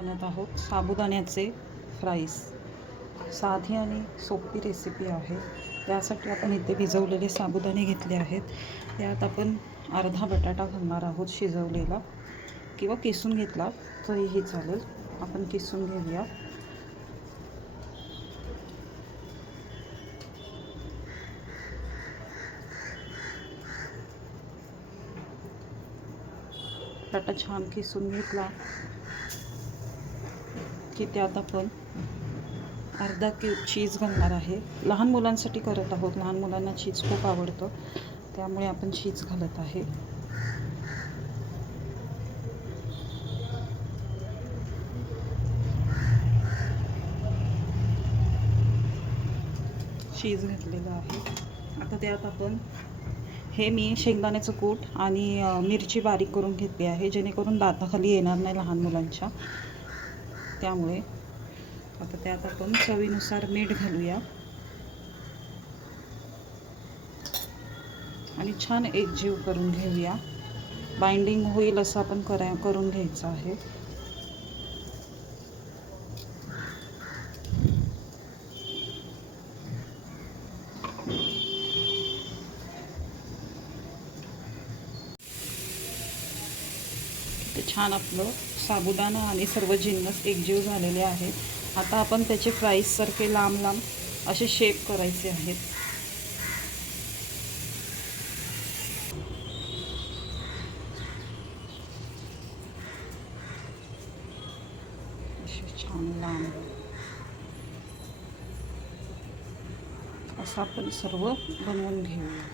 बनत आहोत साबुदाण्याचे फ्राईज साधी आणि सोपी रेसिपी आहे. त्यासाठी आपण इथे भिजवलेले साबुदाणे घेतले आहेत. त्यात आपण अर्धा बटाटा घालणार आहोत शिजवलेला. किंवा किसून घेतला तरीही चालेल. आपण किसून घेऊया. बटाटा छान किसून घेतला. की त्यात आपण अर्धा क्यूब चीज घालणार आहे. लहान मुलांसाठी करत आहोत. लहान मुलांना चीज खूप आवडतं. त्यामुळे आपण चीज घालत आहे. चीज घातलेलं आहे. आता त्यात आपण हे मी शेंगदाण्याचं कूट आणि मिरची बारीक करून घेतली आहे. जेणेकरून दाताखाली येणार नाही लहान मुलांच्या. त्यामुळे आता त्यात आपण चवीनुसार मीठ घालूया. आणि छान एकजीव करून घेऊया. बाइंडिंग होईल असं आपण करा करून घ्यायचं आहे. ते छान आपलं साबुदाणा आणि सर्व जिन्नस एकजीव झालेले आहेत. आता आपण त्याचे फ्राईजसारखे लांब लांब असे शेप करायचे आहेत. छान लांब. असं आपण सर्व बनवून घेऊया.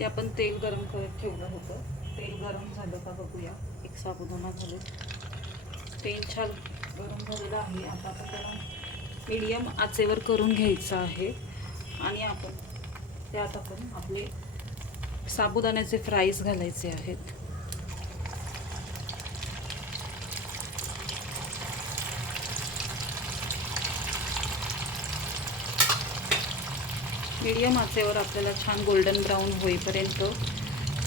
ते आपण तेल गरम करत ठेवलं होतं. तेल गरम झालं का बघूया. एक साबुदाणा झालं. तेल छान गरम झालेलं आहे. आता आपण त्याला मीडियम आचेवर करून घ्यायचं आहे. आणि आपण त्यात आपण आपले साबुदाण्याचे फ्राईज घालायचे आहेत. मीडियम आचेवर आपल्याला छान गोल्डन ब्राऊन होईपर्यंत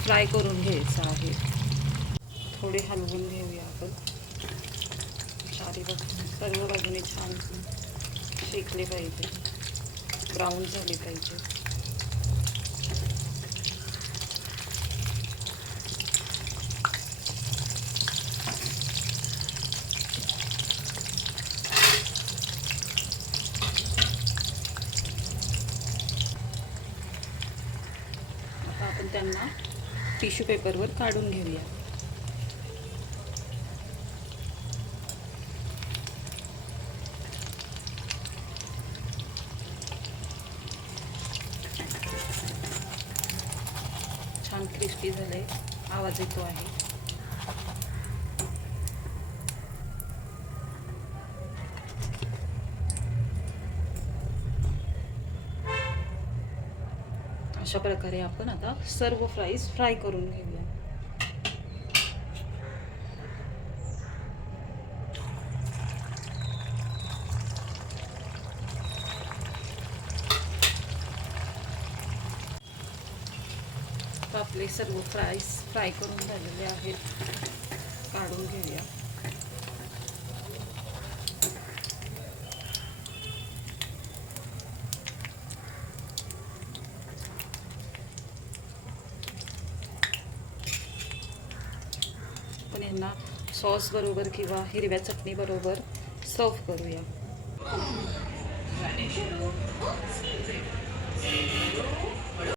फ्राय करून घ्यायचं आहे. थोडे हलवून घेऊया आपण. चारी बाजूने सर्व बाजूने छान शेकले पाहिजे. ब्राऊन झाले पाहिजे. आपण त्यांना टिश्यू पेपरवर काढून घेऊया. छान क्रिस्पी झाले आवाज येतो आहे. अशा प्रकारे आपण आता सर्व फ्राईज फ्राय करून घेऊया. आपले सर्व फ्राईज फ्राय करून झालेले आहेत. काढून घेऊया. ह्यांना सॉसबरोबर सॉस बरोबर किंवा हिरव्या चटणी बरोबर सर्व करूया.